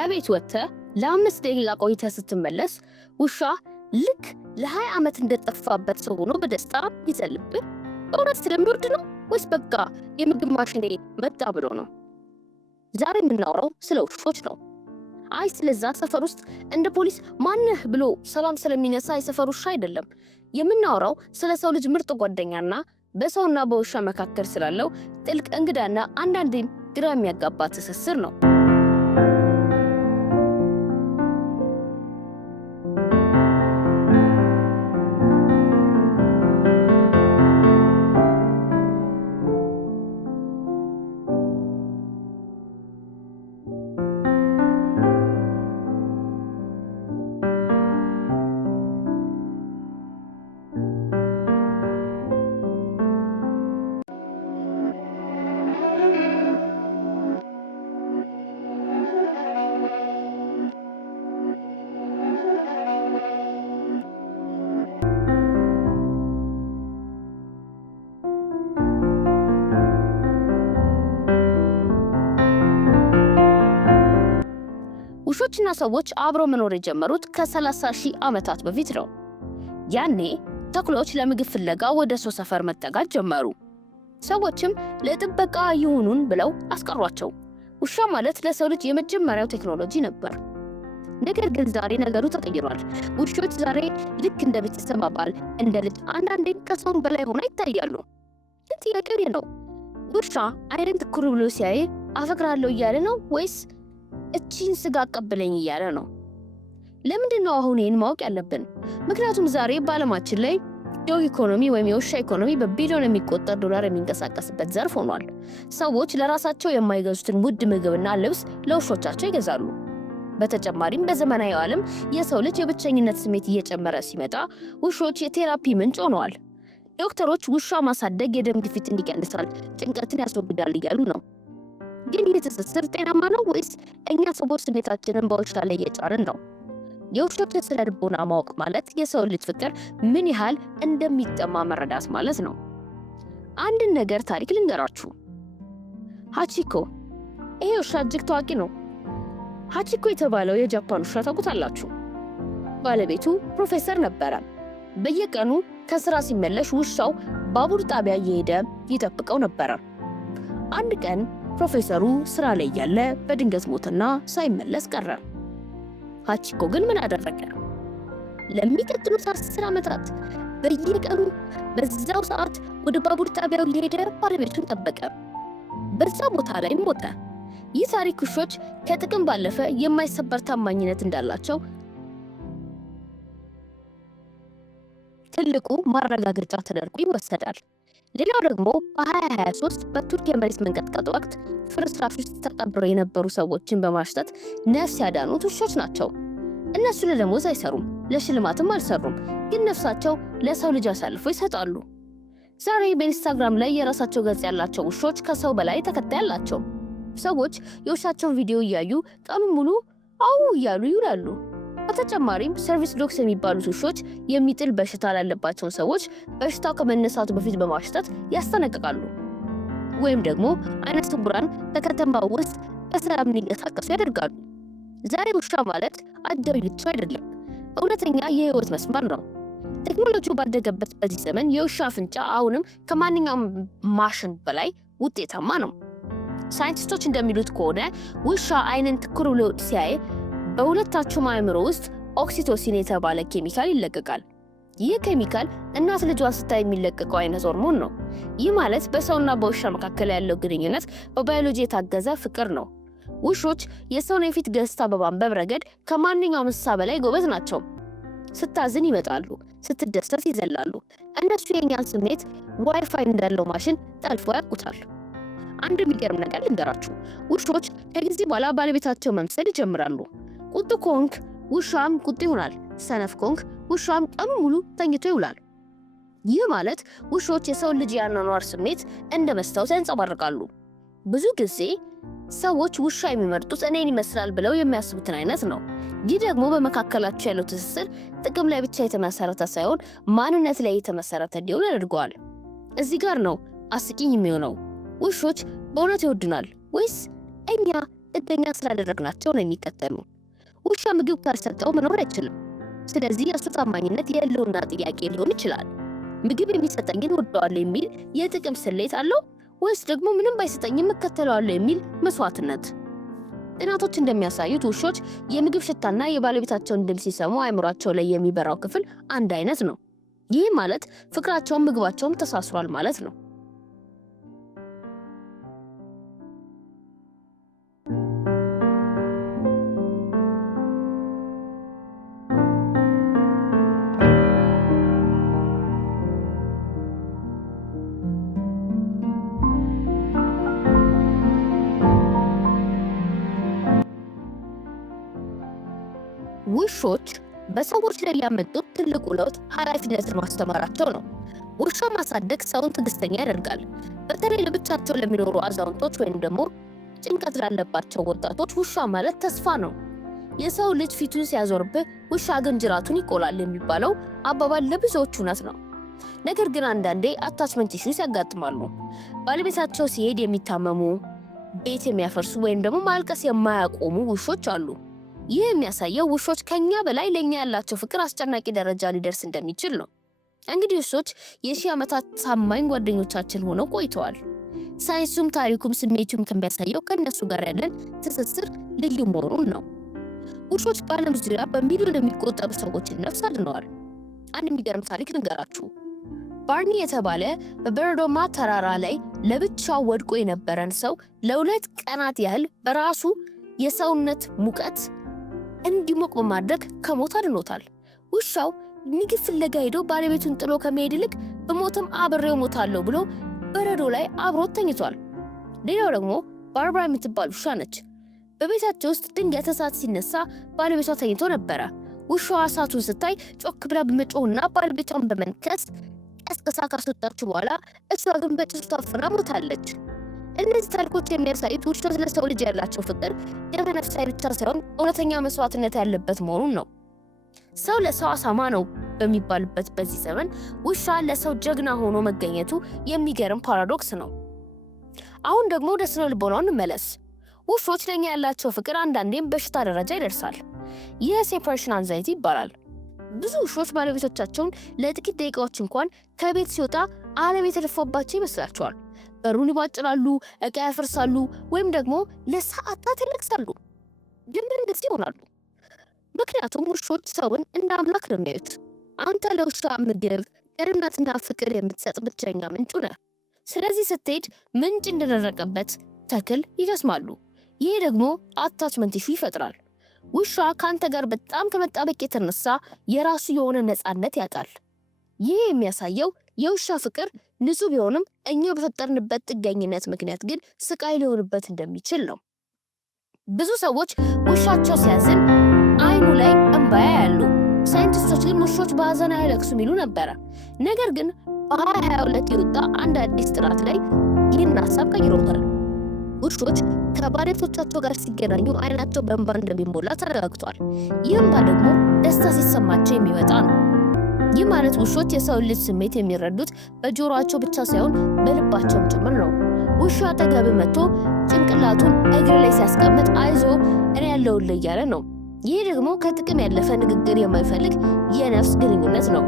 ከቤት ወጥተህ ለ5 ደቂቃ ቆይተህ ስትመለስ ውሻ ልክ ለ20 ዓመት እንደጠፋበት ሰው ሆኖ በደስታ ይዘልብህ? በእውነት ስለሚወድ ነው ወይስ በቃ የምግብ ማሽኔ መጣ ብሎ ነው? ዛሬ የምናወራው ስለ ውሾች ነው። አይ ስለዛ ሰፈር ውስጥ እንደ ፖሊስ ማነህ ብሎ ሰላም ስለሚነሳ የሰፈር ውሻ አይደለም። የምናወራው ስለ ሰው ልጅ ምርጥ ጓደኛና በሰውና በውሻ መካከል ስላለው ጥልቅ እንግዳና አንዳንዴም ግራ የሚያጋባ ትስስር ነው። ውሾችና ሰዎች አብረው መኖር የጀመሩት ከ30,000 ዓመታት በፊት ነው። ያኔ ተኩሎች ለምግብ ፍለጋ ወደ ሰው ሰፈር መጠጋት ጀመሩ። ሰዎችም ለጥበቃ ይሁኑን ብለው አስቀሯቸው። ውሻ ማለት ለሰው ልጅ የመጀመሪያው ቴክኖሎጂ ነበር። ነገር ግን ዛሬ ነገሩ ተቀይሯል። ውሾች ዛሬ ልክ እንደ ቤተሰብ አባል፣ እንደ ልጅ፣ አንዳንዴም ከሰው በላይ ሆነው ይታያሉ። ግን ጥያቄው ነው፣ ውሻ አይንን ትኩር ብሎ ሲያይ አፈቅራለሁ እያለ ነው ወይስ እቺን ስጋ አቀበለኝ እያለ ነው? ለምንድን ነው አሁን ይሄን ማወቅ ያለብን? ምክንያቱም ዛሬ በዓለማችን ላይ ዶግ ኢኮኖሚ ወይም የውሻ ኢኮኖሚ በቢሊዮን የሚቆጠር ዶላር የሚንቀሳቀስበት ዘርፍ ሆኗል። ሰዎች ለራሳቸው የማይገዙትን ውድ ምግብና ልብስ ለውሾቻቸው ይገዛሉ። በተጨማሪም በዘመናዊ ዓለም የሰው ልጅ የብቸኝነት ስሜት እየጨመረ ሲመጣ ውሾች የቴራፒ ምንጭ ሆነዋል። ዶክተሮች ውሻ ማሳደግ የደም ግፊትን ይቀንሳል፣ ጭንቀትን ያስወግዳል እያሉ ነው። ግን ይህ ትስስር ጤናማ ነው ወይስ እኛ ሰዎች ስሜታችንን በውሻ ላይ እየጫንን ነው? የውሾችን ስነ ልቦና ማወቅ ማለት የሰው ልጅ ፍቅር ምን ያህል እንደሚጠማ መረዳት ማለት ነው። አንድን ነገር ታሪክ ልንገራችሁ። ሃቺኮ። ይሄ ውሻ እጅግ ታዋቂ ነው። ሃቺኮ የተባለው የጃፓን ውሻ ታውቁታላችሁ። ባለቤቱ ፕሮፌሰር ነበረ። በየቀኑ ከስራ ሲመለስ ውሻው ባቡር ጣቢያ እየሄደ ይጠብቀው ነበረ። አንድ ቀን ፕሮፌሰሩ ስራ ላይ ያለ በድንገት ሞተና ሳይመለስ ቀረ። ሃቺኮ ግን ምን አደረገ? ለሚቀጥሉት 10 ዓመታት በየቀኑ በዛው ሰዓት ወደ ባቡር ጣቢያው እየሄደ ባለቤቱን ጠበቀ። በዛ ቦታ ላይ ሞተ። ይህ ታሪክ ውሾች ከጥቅም ባለፈ የማይሰበር ታማኝነት እንዳላቸው ትልቁ ማረጋገጫ ተደርጎ ይወሰዳል። ሌላው ደግሞ በ2023 በቱርክ የመሬት መንቀጥቀጥ ወቅት ፍርስራሽ ውስጥ ተቀብረው የነበሩ ሰዎችን በማሽተት ነፍስ ያዳኑት ውሾች ናቸው። እነሱ ለደሞዝ አይሰሩም፣ ለሽልማትም አልሰሩም፣ ግን ነፍሳቸው ለሰው ልጅ አሳልፈው ይሰጣሉ። ዛሬ በኢንስታግራም ላይ የራሳቸው ገጽ ያላቸው ውሾች ከሰው በላይ ተከታይ አላቸው። ሰዎች የውሻቸውን ቪዲዮ እያዩ ቀኑን ሙሉ አው እያሉ ይውላሉ። በተጨማሪም ሰርቪስ ዶግስ የሚባሉት ውሾች የሚጥል በሽታ ላለባቸው ሰዎች በሽታው ከመነሳቱ በፊት በማሽተት ያስጠነቅቃሉ። ወይም ደግሞ አይነ ስውራን በከተማው ውስጥ በሰላም እንዲንቀሳቀሱ ያደርጋሉ። ዛሬ ውሻ ማለት አጃቢ ብቻ አይደለም፣ እውነተኛ የህይወት መስመር ነው። ቴክኖሎጂው ባደገበት በዚህ ዘመን የውሻ አፍንጫ አሁንም ከማንኛውም ማሽን በላይ ውጤታማ ነው። ሳይንቲስቶች እንደሚሉት ከሆነ ውሻ አይንን ትኩር ብሎ ሲያይ በሁለታችሁም አእምሮ ውስጥ ኦክሲቶሲን የተባለ ኬሚካል ይለቀቃል። ይህ ኬሚካል እናት ልጇ ስታይ የሚለቀቀው አይነት ሆርሞን ነው። ይህ ማለት በሰውና በውሻ መካከል ያለው ግንኙነት በባዮሎጂ የታገዘ ፍቅር ነው። ውሾች የሰውን የፊት ገጽታ በማንበብ ረገድ ከማንኛውም እንስሳ በላይ ጎበዝ ናቸው። ስታዝን ይመጣሉ፣ ስትደሰት ይዘላሉ። እነሱ የኛን ስሜት ዋይፋይ እንዳለው ማሽን ጠልፎ ያውቁታል። አንድ የሚገርም ነገር ልንገራችሁ። ውሾች ከጊዜ በኋላ ባለቤታቸው መምሰል ይጀምራሉ። ቁጡ ኮንክ ውሻም ቁጡ ይሆናል። ሰነፍ ኮንክ ውሻም ቀኑን ሙሉ ተኝቶ ይውላል። ይህ ማለት ውሾች የሰው ልጅ ያኗኗር ስሜት እንደ መስታወት ያንጸባርቃሉ። ብዙ ጊዜ ሰዎች ውሻ የሚመርጡት እኔን ይመስላል ብለው የሚያስቡትን አይነት ነው። ይህ ደግሞ በመካከላቸው ያለው ትስስር ጥቅም ላይ ብቻ የተመሰረተ ሳይሆን ማንነት ላይ የተመሰረተ እንዲሆን ያደርገዋል። እዚህ ጋር ነው አስቂኝ የሚሆነው። ውሾች በእውነት ይወዱናል ወይስ እኛ ጥገኛ ስላደረግናቸው ነው የሚከተሉ። ውሻ ምግብ ካልሰጠው መኖር አይችልም። ስለዚህ የእሱ ታማኝነት የህልውና ጥያቄ ሊሆን ይችላል። ምግብ የሚሰጠኝን ወደዋለሁ የሚል የጥቅም ስሌት አለው ወይስ ደግሞ ምንም ባይሰጠኝም እከተለዋለሁ የሚል መስዋዕትነት? ጥናቶች እንደሚያሳዩት ውሾች የምግብ ሽታና የባለቤታቸውን ድምፅ ሲሰሙ አእምሯቸው ላይ የሚበራው ክፍል አንድ አይነት ነው። ይህ ማለት ፍቅራቸውም ምግባቸውም ተሳስሯል ማለት ነው። ውሾች በሰዎች ላይ ያመጡት ትልቁ ለውጥ ኃላፊነትን ማስተማራቸው ነው። ውሻ ማሳደግ ሰውን ትዕግስተኛ ያደርጋል። በተለይ ለብቻቸው ለሚኖሩ አዛውንቶች ወይም ደግሞ ጭንቀት ላለባቸው ወጣቶች ውሻ ማለት ተስፋ ነው። የሰው ልጅ ፊቱን ሲያዞርብህ ውሻ ግን ጅራቱን ይቆላል የሚባለው አባባል ለብዙዎች እውነት ነው። ነገር ግን አንዳንዴ አታችመንት ኢሹስ ያጋጥማሉ። ባለቤታቸው ሲሄድ የሚታመሙ፣ ቤት የሚያፈርሱ ወይም ደግሞ ማልቀስ የማያቆሙ ውሾች አሉ። ይህ የሚያሳየው ውሾች ከኛ በላይ ለኛ ያላቸው ፍቅር አስጨናቂ ደረጃ ሊደርስ እንደሚችል ነው። እንግዲህ ውሾች የሺህ ዓመታት ታማኝ ጓደኞቻችን ሆነው ቆይተዋል። ሳይንሱም ታሪኩም ስሜቱም ከሚያሳየው ከነሱ ጋር ያለን ትስስር ልዩ መሆኑን ነው። ውሾች በዓለም ዙሪያ በሚሊዮን የሚቆጠሩ ሰዎችን ነፍስ አድነዋል። አንድ የሚገርም ታሪክ ልንገራችሁ። ባርኒ የተባለ በበረዶማ ተራራ ላይ ለብቻው ወድቆ የነበረን ሰው ለ2 ቀናት ያህል በራሱ የሰውነት ሙቀት እንዲሞቅ በማድረግ ከሞት አድኖታል። ውሻው ምግብ ፍለጋ ሄዶ ባለቤቱን ጥሎ ከመሄድ ይልቅ በሞትም አብሬው ሞታለሁ ብሎ በረዶ ላይ አብሮት ተኝቷል። ሌላው ደግሞ ባርባራ የምትባል ውሻ ነች። በቤታቸው ውስጥ ድንገት እሳት ሲነሳ ባለቤቷ ተኝቶ ነበረ። ውሻዋ እሳቱን ስታይ ጮክ ብላ በመጮህና ባለቤቷን በመንከስ ቀስቅሳ ካስወጣች በኋላ እሷ ግን በጭሱ ታፍና ሞታለች። እነዚህ ታሪኮች የሚያሳዩት ውሾች ለሰው ልጅ ያላቸው ፍቅር የመነፍሳዊ ብቻ ሳይሆን እውነተኛ መስዋዕትነት ያለበት መሆኑን ነው። ሰው ለሰው አሳማ ነው በሚባልበት በዚህ ዘመን ውሻ ለሰው ጀግና ሆኖ መገኘቱ የሚገርም ፓራዶክስ ነው። አሁን ደግሞ ወደ ስነ ልቦናው እንመለስ። ውሾች ለኛ ያላቸው ፍቅር አንዳንዴም በሽታ ደረጃ ይደርሳል። ይህ ሴፐሬሽን አንዛይቲ ይባላል። ብዙ ውሾች ባለቤቶቻቸውን ለጥቂት ደቂቃዎች እንኳን ከቤት ሲወጣ ዓለም የተደፋባቸው ይመስላቸዋል። በሩን ይባጭራሉ፣ ዕቃ ያፈርሳሉ፣ ወይም ደግሞ ለሰዓታት ይለቅሳሉ። ግን እንደዚህ ይሆናሉ ምክንያቱም ውሾች ሰውን እንደ አምላክ ነው የሚያዩት። አንተ ለውሻ ምግብ፣ ቅርነትና ፍቅር የምትሰጥ ብቸኛ ምንጩ ነህ። ስለዚህ ስትሄድ ምንጭ እንደደረቀበት ተክል ይረስማሉ። ይህ ደግሞ አታችመንት ኢሹ ይፈጥራል። ውሻ ከአንተ ጋር በጣም ከመጣበቅ የተነሳ የራሱ የሆነ ነፃነት ያጣል። ይህ የሚያሳየው የውሻ ፍቅር ንጹህ ቢሆንም እኛ በፈጠርንበት ጥገኝነት ምክንያት ግን ስቃይ ሊሆንበት እንደሚችል ነው። ብዙ ሰዎች ውሻቸው ሲያዝን አይኑ ላይ እንባ ያያሉ። ሳይንቲስቶች ግን ውሾች በሐዘን አያለቅሱም ይሉ ነበረ። ነገር ግን በ2022 የወጣ አንድ አዲስ ጥናት ላይ ይህን ሀሳብ ቀይሮታል። ውሾች ከባለቤቶቻቸው ጋር ሲገናኙ አይናቸው በእንባ እንደሚሞላ ተረጋግጧል። ይህ እንባ ደግሞ ደስታ ሲሰማቸው የሚመጣ ነው። ይህ ማለት ውሾች የሰው ልጅ ስሜት የሚረዱት በጆሮአቸው ብቻ ሳይሆን በልባቸውም ጭምር ነው። ውሻ አጠገብ መጥቶ ጭንቅላቱን እግር ላይ ሲያስቀምጥ አይዞ እኔ ያለሁልህ እያለ ነው። ይህ ደግሞ ከጥቅም ያለፈ ንግግር የማይፈልግ የነፍስ ግንኙነት ነው።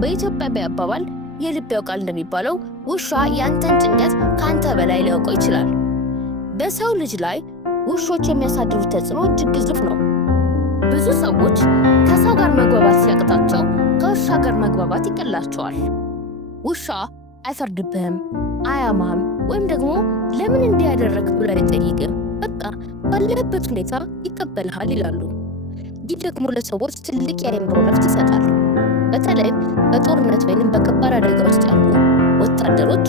በኢትዮጵያ አባባል የልብ ያውቃል እንደሚባለው ውሻ ያንተን ጭንቀት ካንተ በላይ ሊያውቀው ይችላል። በሰው ልጅ ላይ ውሾች የሚያሳድሩት ተጽዕኖ እጅግ ግዙፍ ነው። ብዙ ሰዎች ከሰው ጋር መግባባት ሲያቅታቸው ከውሻ ጋር መግባባት ይቀላቸዋል። ውሻ አይፈርድብህም፣ አያማም ወይም ደግሞ ለምን እንዲያደረግ ብሎ አይጠይቅም። በቃ ባለበት ሁኔታ ይቀበልሃል ይላሉ። ይህ ደግሞ ለሰዎች ትልቅ የአእምሮ ረፍት ይሰጣል። በተለይ በጦርነት ወይም በከባድ አደጋ ውስጥ ያሉ ወታደሮች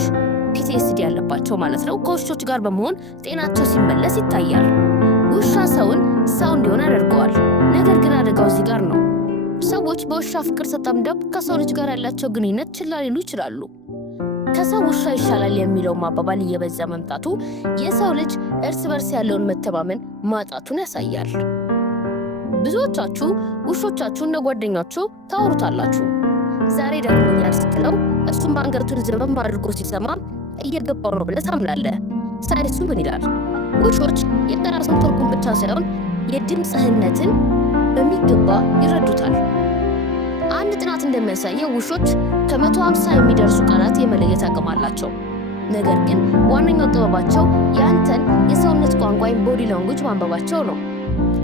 ፒቲኤስዲ ያለባቸው ማለት ነው ከውሾች ጋር በመሆን ጤናቸው ሲመለስ ይታያል። ውሻ ሰውን ሰው እንዲሆን ያደርገዋል። ነገር ግን አደጋው እዚህ ጋር ነው። ሰዎች በውሻ ፍቅር ተጠምደው ከሰው ልጅ ጋር ያላቸው ግንኙነት ችላ ሊሉ ይችላሉ። ከሰው ውሻ ይሻላል የሚለው ማባባል እየበዛ መምጣቱ የሰው ልጅ እርስ በርስ ያለውን መተማመን ማጣቱን ያሳያል። ብዙዎቻችሁ ውሾቻችሁ እንደ ጓደኛችሁ ታወሩታላችሁ። ዛሬ ደግሞ ያር ስትለው እሱም አንገቱን ዘመም አድርጎ ሲሰማ እየገባው ነው ብለህ ታምናለህ። ሳይንሱ ምን ይላል? ውሾች የቃላትን ትርጉም ብቻ ሳይሆን የድምፅህነትን በሚገባ ይረዱታል። አንድ ጥናት እንደሚያሳየው ውሾች ከ150 የሚደርሱ ቃላት የመለየት አቅም አላቸው። ነገር ግን ዋነኛው ጥበባቸው የአንተን የሰውነት ቋንቋ ቦዲ ላንጉጅ ማንበባቸው ነው።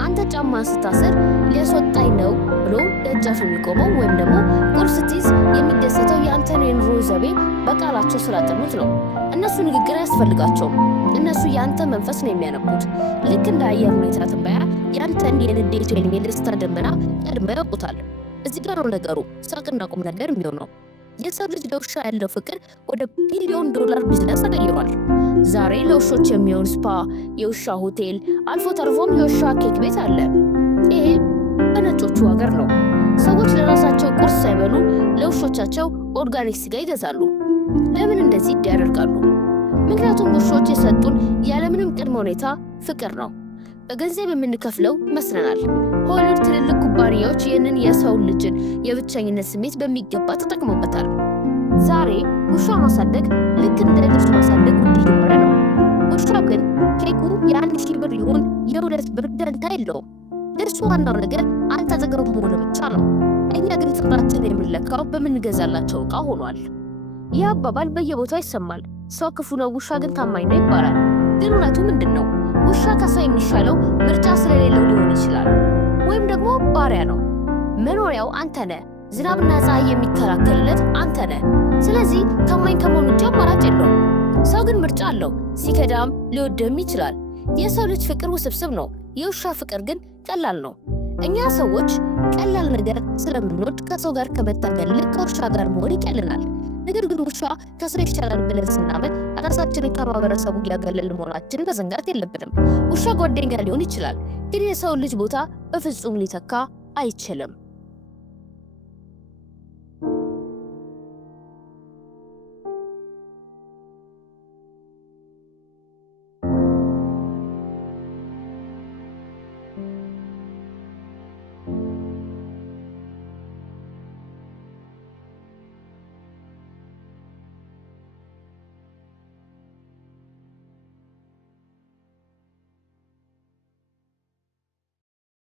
አንተ ጫማን ስታስር ሊያስወጣኝ ነው ብሎ ደጃፍ የሚቆመው ወይም ደግሞ ቁርስ ስትይዝ የሚደሰተው የአንተን የኑሮ ዘይቤ በቃላቸው ስላጠኑት ነው። እነሱ ንግግር አያስፈልጋቸውም። እነሱ የአንተ መንፈስ ነው የሚያነቡት። ልክ እንደ አየር ሁኔታ ትንበያ የአንተን የንዴት ወይም የደስታ ደመና ቀድመው ያውቁታል። እዚህ ጋር ነው ነገሩ ሳቅና ቁም ነገር የሚሆነው። የሰው ልጅ ለውሻ ያለው ፍቅር ወደ ቢሊዮን ዶላር ቢዝነስ ተቀይሯል። ዛሬ ለውሾች የሚሆን ስፓ፣ የውሻ ሆቴል፣ አልፎ ተርፎም የውሻ ኬክ ቤት አለ። ይሄ በነጮቹ ሀገር ነው። ሰዎች ለራሳቸው ቁርስ ሳይበሉ ለውሾቻቸው ኦርጋኒክ ስጋ ይገዛሉ። ለምን እንደዚህ ያደርጋሉ? ምክንያቱም ውሾች የሰጡን ያለምንም ቅድመ ሁኔታ ፍቅር ነው። በገንዘብ የምንከፍለው መስለናል። ሆሊውድ ትልልቅ ኩባንያዎች ይህንን የሰው ልጅን የብቸኝነት ስሜት በሚገባ ተጠቅመውበታል። ዛሬ ውሻ ማሳደግ ልክ እንደ ልጅ ማሳደግ ውድ እየሆነ ነው። ውሻ ግን ኬኩ የ1000 ብር ይሁን የ2 ብር ደንታ የለውም። እርሱ ዋናው ነገር አንተ አጠገቡ መሆን ብቻ ነው። እኛ ግን ፍቅራችን የምንለካው በምንገዛላቸው ዕቃ ሆኗል። ይህ አባባል በየቦታው ይሰማል። ሰው ክፉ ነው፣ ውሻ ግን ታማኝ ነው ይባላል። ግን እውነቱ ምንድን ነው? ውሻ ከሰው የሚሻለው ምርጫ ስለሌለው ሊሆን ይችላል፣ ወይም ደግሞ ባሪያ ነው። መኖሪያው አንተ ነህ። ዝናብና ፀሐይ የሚከላከልለት አንተ ነህ። ስለዚህ ታማኝ ከመሆን ውጭ አማራጭ የለውም። ሰው ግን ምርጫ አለው። ሲከዳም ሊወድም ይችላል። የሰው ልጅ ፍቅር ውስብስብ ነው። የውሻ ፍቅር ግን ቀላል ነው። እኛ ሰዎች ቀላል ነገር ስለምንወድ ከሰው ጋር ከመታገል ይልቅ ከውሻ ጋር መሆን ይቀልናል። ነገር ግን ውሻ ከሰው ይሻላል ብለን ስናምን ራሳችንን ከማህበረሰቡ እያገለልን መሆናችንን መዘንጋት የለብንም። ውሻ ጓደኛ ሊሆን ይችላል፣ ግን የሰው ልጅ ቦታ በፍጹም ሊተካ አይችልም።